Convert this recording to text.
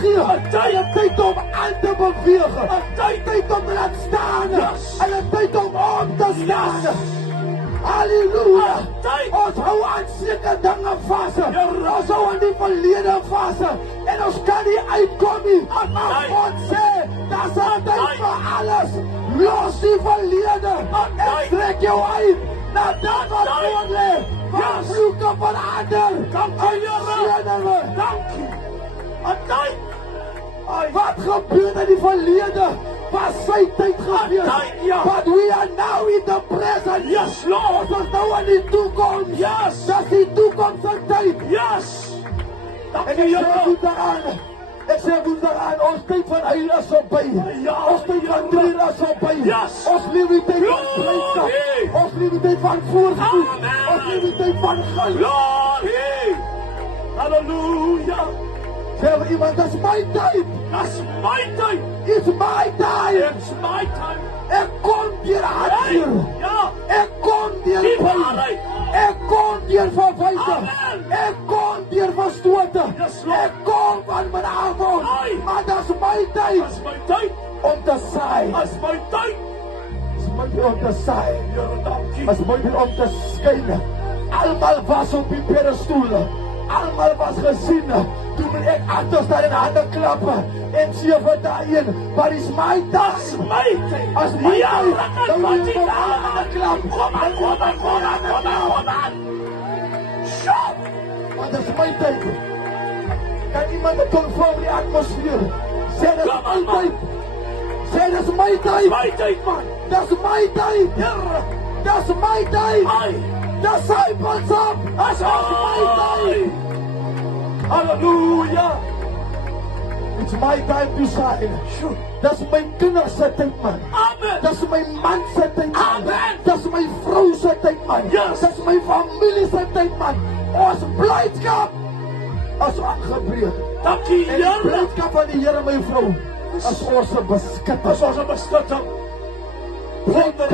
gee. En 'n tyd om aan te beweeg. 'n tyd om te laat staan. En 'n tyd om op te staan. Halleluja. Ons hou aan sekere dinge vas. Ons hou aan die verlede vas. En ons kan nie uitkom nie. Maar God sê, daar's 'n tyd vir alles. Los die verlede. En trek jou uit na dat wat voor lê. Waar vloeke verander. Dankie, Here. Dankie. Wat gebeur in die verlede? Was sy tyd gebeur? But we are now in the present. Yes, Lord. Ons is nou in die toekoms. Yes. Dat is die toekoms se tyd. Yes. En ek sê woensdag aan, ons tyd van huil is verby. Ons tyd van treur is verby. Ons leef die tyd van blydskap. Ons leef die tyd van voorspoed. Ons leef die tyd van guns. Halleluja. Sê vir iemand, that's my time. That's my time. It's my time. It's my time. Ek kom deur hartseer. Ek kom deur pyn. Ek kom deur verwysing. Ek kom deur verstote. Ek kom van my avond. Maar that's my time. That's my time. Om te saai. That's my time. It's my time om te saai. It's my time om te skyn. Almal was op die pedestal. Almal was gesien. Toen ek agter staan en hande klap en sê vir daai een, wat is my dag? As my tyd. As my tyd. Dan moet jy hande klap. Kom aan. Shop. Want dis my tyd. Kan iemand dit konfirm die atmosfeer? Sê dis my tyd. Sê dis my tyd. My tyd, man. Dis my tyd. Dis my tyd. Disciples up. Dis my tyd. Hallelujah. It's my time to shine. That's my kinders se tyd, man. Amen. That's my man se tyd, man. Amen. That's my vrou se tyd, man. Yes. That's my familie se tyd, man. Ons blydskap as aangebreek. Dankie, Here. En die blydskap van die Here, my vrou, as ons beskutting. Blydskap